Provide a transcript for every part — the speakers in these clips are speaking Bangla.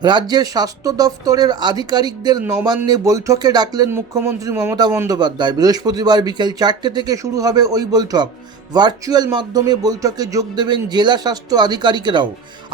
রাজ্যের স্বাস্থ্য দফতরের আধিকারিকদের নবান্নে বৈঠকে ডাকলেন মুখ্যমন্ত্রী মমতা বন্দ্যোপাধ্যায়। বৃহস্পতিবার বিকেল 4টে থেকে শুরু হবে ওই বৈঠক। ভার্চুয়াল মাধ্যমে বৈঠকে যোগ দেবেন জেলা স্বাস্থ্য আধিকারিকেরাও।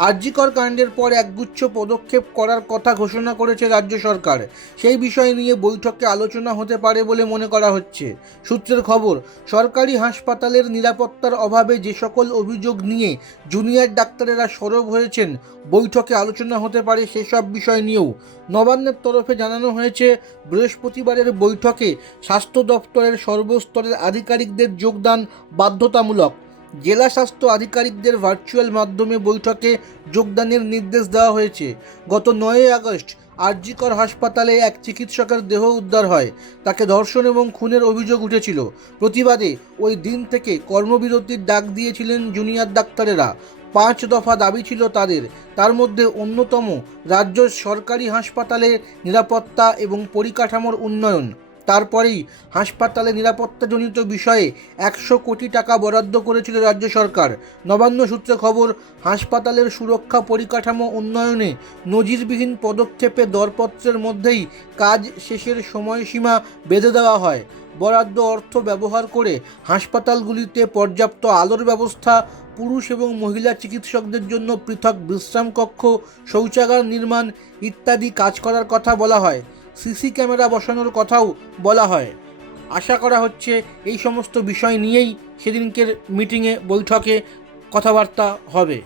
আরজিকর কাণ্ডের পর একগুচ্ছ পদক্ষেপ করার কথা ঘোষণা করেছে রাজ্য সরকার। সেই বিষয় নিয়ে বৈঠকে আলোচনা হতে পারে বলে মনে করা হচ্ছে। সূত্রের খবর, সরকারি হাসপাতালের নিরাপত্তার অভাবে যে সকল অভিযোগ নিয়ে জুনিয়র ডাক্তারেরা সরব হয়েছেন, বৈঠকে আলোচনা হতে পারে সেসব বিষয় নিয়েও। নবান্নের তরফে জানানো হয়েছে, বৃহস্পতিবারের বৈঠকে স্বাস্থ্য দপ্তরের সর্বস্তরের আধিকারিকদের যোগদান বাধ্যতামূলক। জেলা স্বাস্থ্য আধিকারিকদের ভার্চুয়াল মাধ্যমে বৈঠকে যোগদানের নির্দেশ দেওয়া হয়েছে। গত 9 আগস্ট আরজিকর হাসপাতালে এক চিকিৎসকের দেহ উদ্ধার হয়। তাকে ধর্ষণ এবং খুনের অভিযোগ উঠেছিল। প্রতিবাদে ওই দিন থেকে কর্মবিরতির ডাক দিয়েছিলেন জুনিয়র ডাক্তারেরা। 5 দফা দাবি ছিল তাদের। তার মধ্যে অন্যতম রাজ্য সরকারি হাসপাতালে নিরাপত্তা এবং পরিকাঠামোর উন্নয়ন। তারপরেই হাসপাতালে নিরাপত্তাজনিত বিষয়ে 100 কোটি টাকা বরাদ্দ করেছিল রাজ্য সরকার। নবান্ন সূত্রে খবর, হাসপাতালের সুরক্ষা পরিকাঠামো উন্নয়নে নজিরবিহীন পদক্ষেপে দরপত্রের মধ্যেই কাজ শেষের সময়সীমা বেঁধে দেওয়া হয়। বরাদ্দ অর্থ ব্যবহার করে হাসপাতালগুলিতে পর্যাপ্ত আলোর ব্যবস্থা, পুরুষ এবং মহিলা চিকিৎসকদের জন্য পৃথক বিশ্রাম কক্ষ, শৌচাগার নির্মাণ ইত্যাদি কাজ করার কথা বলা হয়। সিসি ক্যামেরা বসানোর কথাও বলা হয়। আশা করা হচ্ছে এই সমস্ত বিষয় নিয়েই সেদিনকের বৈঠকে কথাবার্তা হবে।